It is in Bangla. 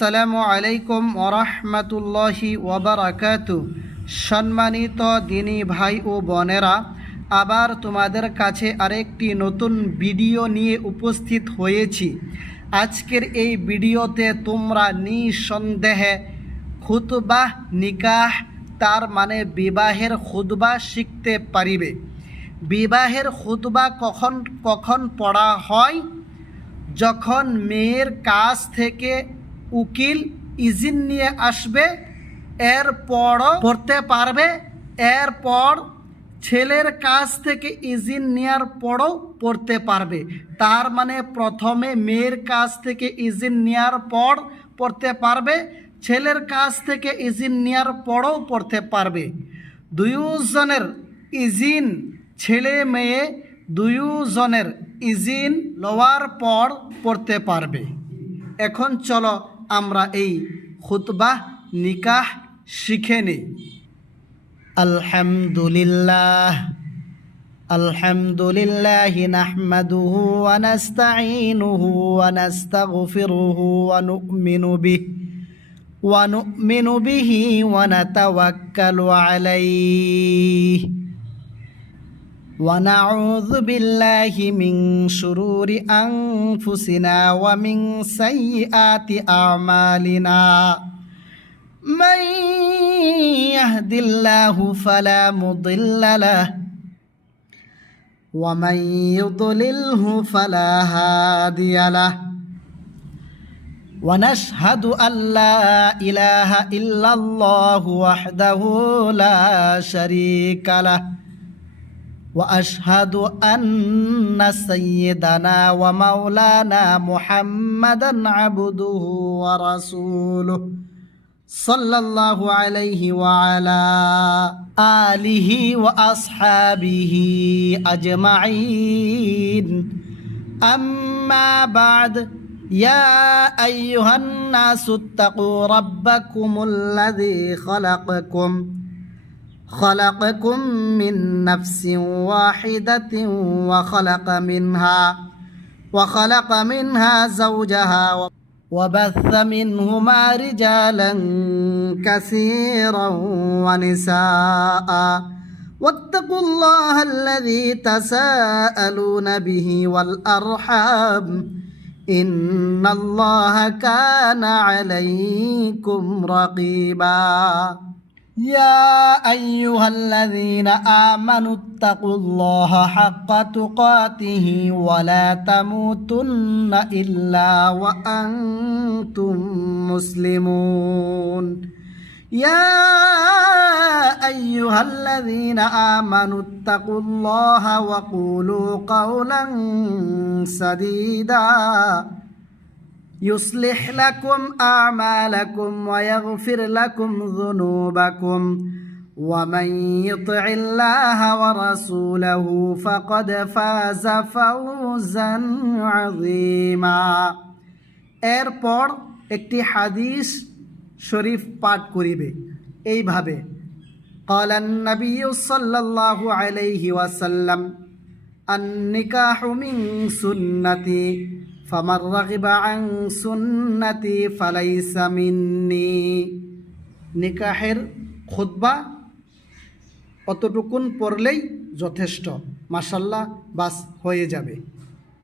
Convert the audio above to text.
আসসালামু আলাইকুম ওরহমতুল্লাহি ওয়াবারাকাতু। সম্মানিত দিনী ভাই ও বোনেরা, আবার তোমাদের কাছে আরেকটি নতুন ভিডিও নিয়ে উপস্থিত হয়েছি। আজকের এই ভিডিওতে তোমরা নিঃসন্দেহে খুতবাহ নিকাহ, তার মানে বিবাহের খুতবা শিখতে পারিবে। বিবাহের খুতবা কখন কখন পড়া হয়? যখন মেয়ের কাছ থেকে উকিল ইজিন নিয়ে আসবে, এরপরও পড়তে পারবে। এরপর ছেলের কাছ থেকে ইজিন নেওয়ার পরও পড়তে পারবে। তার মানে প্রথমে মেয়ের কাছ থেকে ইজিন নেওয়ার পর পড়তে পারবে, ছেলের কাছ থেকে ইজিন নেওয়ার পরও পড়তে পারবে। দুইজনের ইজিন, ছেলে মেয়ে দুইজনের ইজিন লওয়ার পর পড়তে পারবে। এখন চলো আমরা এই খুতবাহ নিকাহ শিখে নিই। আলহামদুলিল্লাহ আলহামদুলিল্লাহি নাহমাদুহু ওয়া নাস্তাঈনুহু ওয়া নাস্তাগফিরুহু ওয়া নু'মিনু বিহি ওয়া নাতাওয়াক্কালু আলাইহি ونعوذ بالله من شرور أنفسنا ومن سيئات أعمالنا من يهد الله فلا مضل له ومن يضلله فلا هادي له ونشهد أن لا إله إلا الله وحده لا شريك له وأشهد أن سيدنا ومولانا محمدا عبده ورسوله صلى الله عليه وعلى آله وأصحابه أجمعين. أما بعد، يا أيها الناس اتقوا ربكم الذي خلقكم من نفس واحدة وخلق منها زوجها وبث منهما رجالا كثيرا ونساء واتقوا الله الذي تساءلون به والأرحام إن الله كان عليكم رقيبا. يا أيها الذين آمنوا اتقوا الله حق تقاته ولا تموتن إلا وأنتم مسلمون. يا أيها الذين آمنوا اتقوا الله وقولوا قولا سديدا يصلح لكم أعمالكم ويغفر لكم ذنوبكم ومن يطع الله ورسوله فقد فاز فوزا عظيما. এরপর একটি হাদিস শরীফ পাঠ করিবে এইভাবে: قال النبي صلى الله عليه وسلم النكاح من سنتي فمن رغب عن সুন্নতি ফালাইসা মিন্নি। নিকাহের খুতবা অতটুকুন পড়লেই যথেষ্ট, মাশাআল্লাহ, বাস হয়ে যাবে।